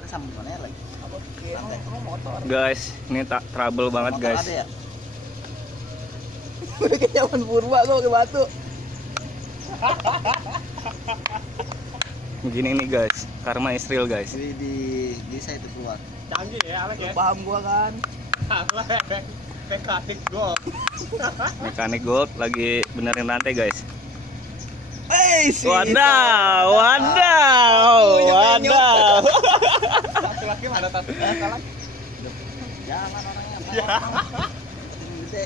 ada sambungannya lagi. Kamu motor. Guys, ini tak trouble banget Motor guys. ada ya? Udah kayak zaman purba gua pakai batu. Begini nih guys, karma is real guys. Di saya itu keluar. Canggih ya, Alek ya. Paham gua kan. Alek. Mekanik gol. Mekanik gold lagi benerin rantai guys. Wadaw. Laki-laki mana tadi? Salah. Jangan orangnya. Ya. Gede.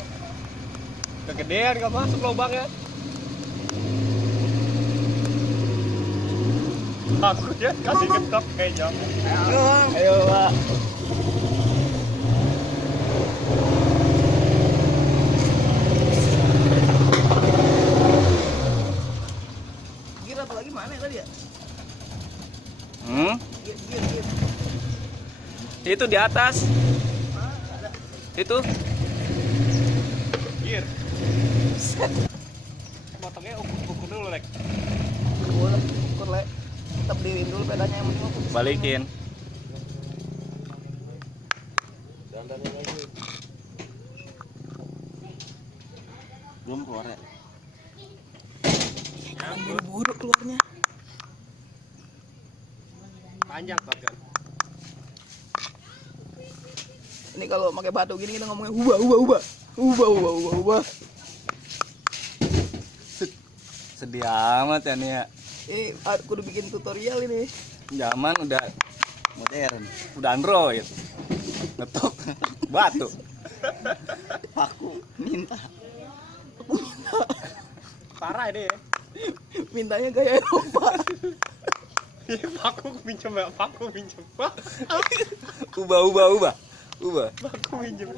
Kegedean gak masuk lubangnya. Aku ya kasih getok kayaknya. Ayo Pak. Gear atau lagi mana tadi ya? Gear. Itu di atas. Itu. Gear. Motongnya ukur dulu, Lek. Boleh ukur le. Kita beliin dulu pedanya yang penting. Balikin. Dandanin lagi. Belum keluar ya? Buru-buru keluarnya. Panjang banget kan. Ini kalau pakai batu gini kita ngomongnya ubah. Sedih amat ya nih ya. Ini aku udah bikin tutorial ini. Zaman udah Modern. Android. Ngetok batu. Aku minta. Parah ini ya. Mintanya gaya Eropa. Aku minjem ya, aku minjem. Ubah. Aku minjem.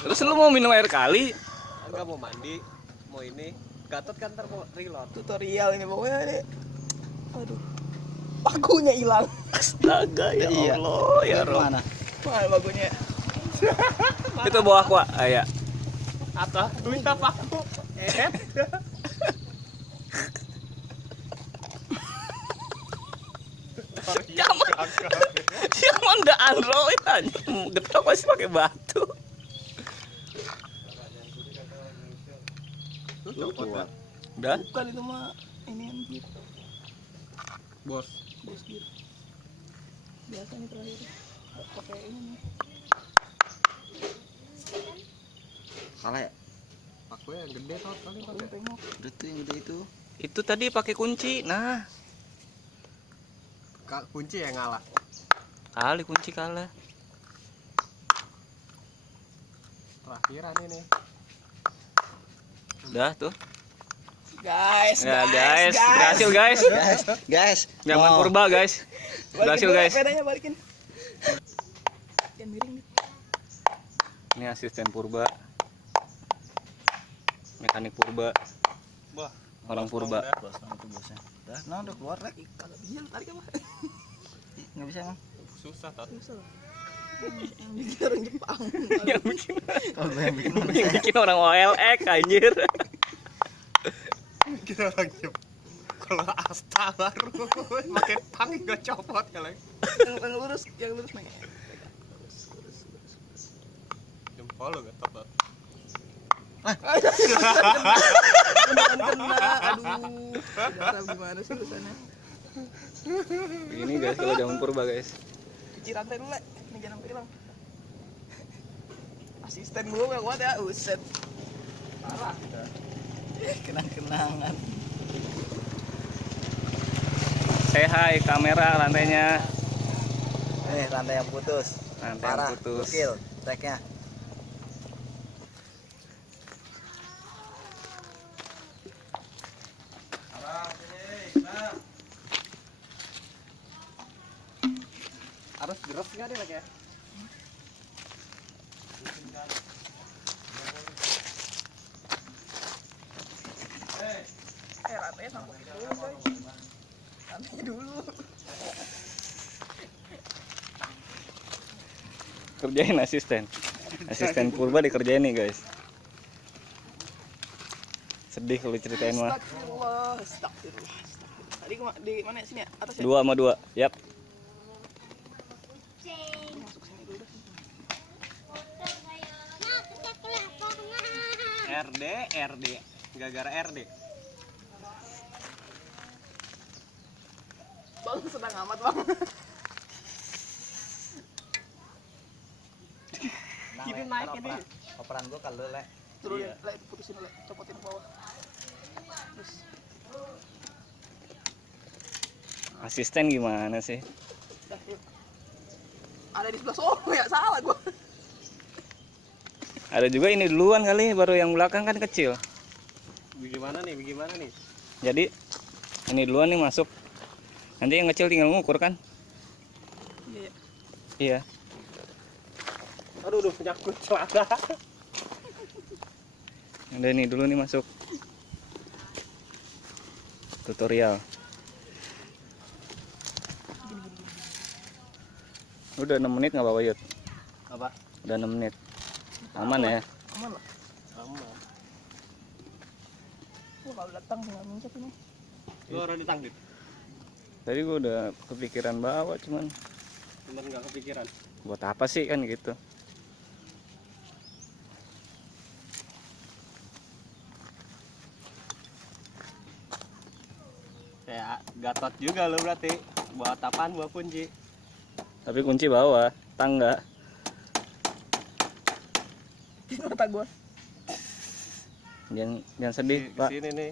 Terus lu mau minum air kali? Enggak mau mandi, mau ini. Gatot kan ntar mau reload. Tutorial ini pokoknya nih. Aduh. Pakunya hilang. Astaga ya Iya. Allah ya Rob. Mana pakunya? Itu bawa aku ya. Atau minta paku. Zaman udah Android aja. Getok masih pakai batu. Udah? Bukan itu mah ini yang gitu. Bos. Bos gitu. Biasanya terakhir pakai ini nih. Salah ya? Paku yang gede tot kali Aku pakai. tengok. Udah tuh yang gede itu. Itu tadi pakai kunci. Nah, Kunci yang ngalah. kali kunci kalah. Terakhiran ini. Udah tuh. Guys, Ya guys, berhasil guys. Guys. Zaman purba guys. Berhasil guys. Pedanya balikin. Yang miring nih. Ini asisten purba. Mekanik purba. Wah, Orang purba. Bos, itu bosnya. Udah keluar lagi. Kagak bisa lu tarik apa? Enggak bisa emang. susah tot. Susah. Yang bikin orang Jepang. Yang bikin, Kalau gue yang bikin mana yang saya? bikin orang OLX anjir. Kita lagi kalau asta baru makin pang gak copot ya lagi. Yang lurus nih. Jempol lo gak tot. Kena. Aduh. Dasar gimana sih urusannya? Ini guys kalau zaman purba guys. Cuci rantai dulu, Le. Ini jangan sampai hilang. Asisten gue gak kuat ya, uset. Parah. Kenang-kenangan. Say hi kamera rantainya. Rantai yang putus. Rantai yang putus. Gokil, treknya. Harus gerak nggak deh lagi ya? Rantainya sampai dulu, coy. Rantainya dulu. Kerjain asisten purba dikerjain nih guys. Sedih kalau ceritain mah. Astagfirullah. Tadi di mana sini ya? Atas ya? 2 sama 2. Yap. Masuk sini dulu dah. RD gara-gara RD. Bang senang amat bang. Ini naik ini. Operan gua kalau lek. Turun lek putusin lek, copotin ke bawah. Terus Asisten gimana sih? dah yuk. Ada di sebelah sono ya, salah gua. Ada juga ini duluan kali, baru yang belakang kan kecil. Bagaimana nih? Jadi ini duluan nih masuk. Nanti yang kecil tinggal ngukur kan? Iya ya. Iya. Aduh, nyangkut celana. Udah ini dulu nih masuk. Tutorial. Udah 6 menit nggak Pak Wayut? Apa? Udah 6 menit. Aman ya? Aman lah. Sama. Gua kalau datang tinggal mencet ini. Lu orang ditangkit. Tadi gua udah kepikiran bawa cuman Bener nggak kepikiran. buat apa sih kan gitu. Kayak Gatot juga lo berarti. Buat apaan? Buat kunci. Tapi kunci bawa, tangga. Di mata gua. Jangan sedih, Pak. Sini nih.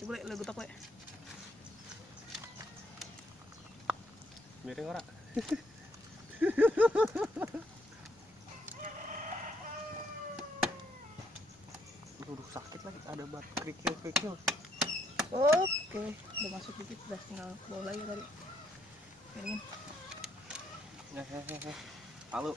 Coba lek, lu gutak lek. Miring ora? Duduk sakit lagi, ada batu kerikil. Oke, udah masuk dikit, udah tinggal bawa lagi tadi. Ini. Palu.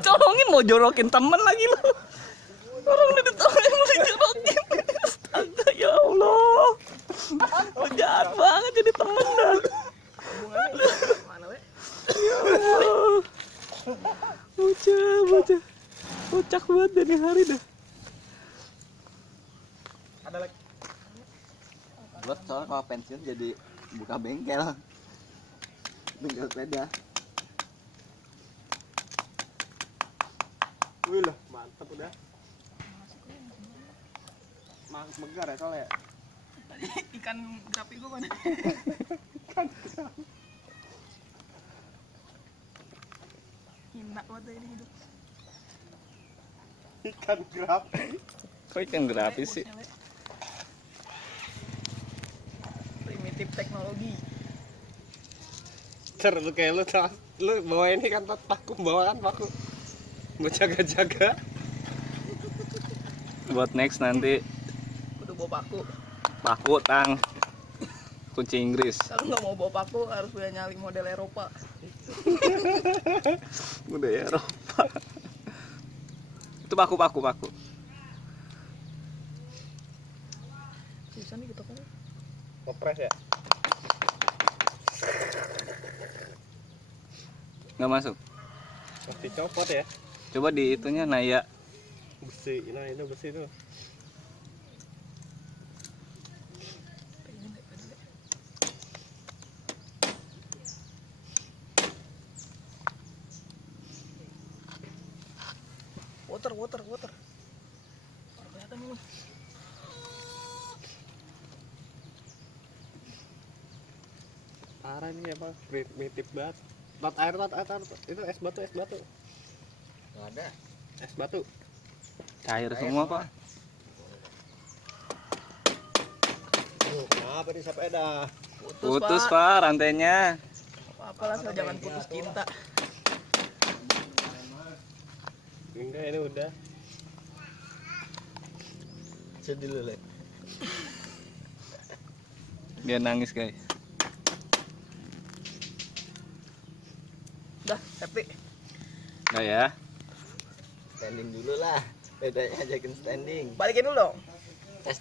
Tolongin mau jorokin temen lagi lo. Orang udah ditolongin mau dijorokin. Astaga ya Allah. Oh, jahat banget jadi temen dah. Mana we? Ya Allah. Bocah. Kocak banget dari hari dah. Ada lagi. Buat soalnya kalau pensiun jadi buka bengkel sepeda. Wih lah, mantap udah. Megar ya soalnya. Ikan grapi gua mana? Hina banget ini hidup. Ikan grapi. Kok ikan gratis sih? Primitif teknologi. Lu kayak lu bawa ini kan paku, bawaan paku. Mau jaga-jaga. Buat next nanti Udah bawa paku. paku, tang, kunci Inggris. Kalau nggak mau bawa paku harus punya nyali model Eropa. Udah ya Eropa. Itu paku. Susah nih gitu kan. Ngepres ya? Nggak masuk. Masih copot ya? Coba di itunya Naya. Besi, nah ini besi tuh. Water. Baru kelihatan ini. Parah nih emang, primitif banget. Tot air. Itu es batu. Nggak ada. Es batu. Cair semua Pak. Apa nih sepeda? Putus Pak rantainya. Apalah asal jangan putus cinta. Enggak, ini udah. Sedih lu lek. Dia nangis guys. Udah, tapi Nah ya. standing dulu lah. Bedanya ajakin standing. Balikin dulu dong.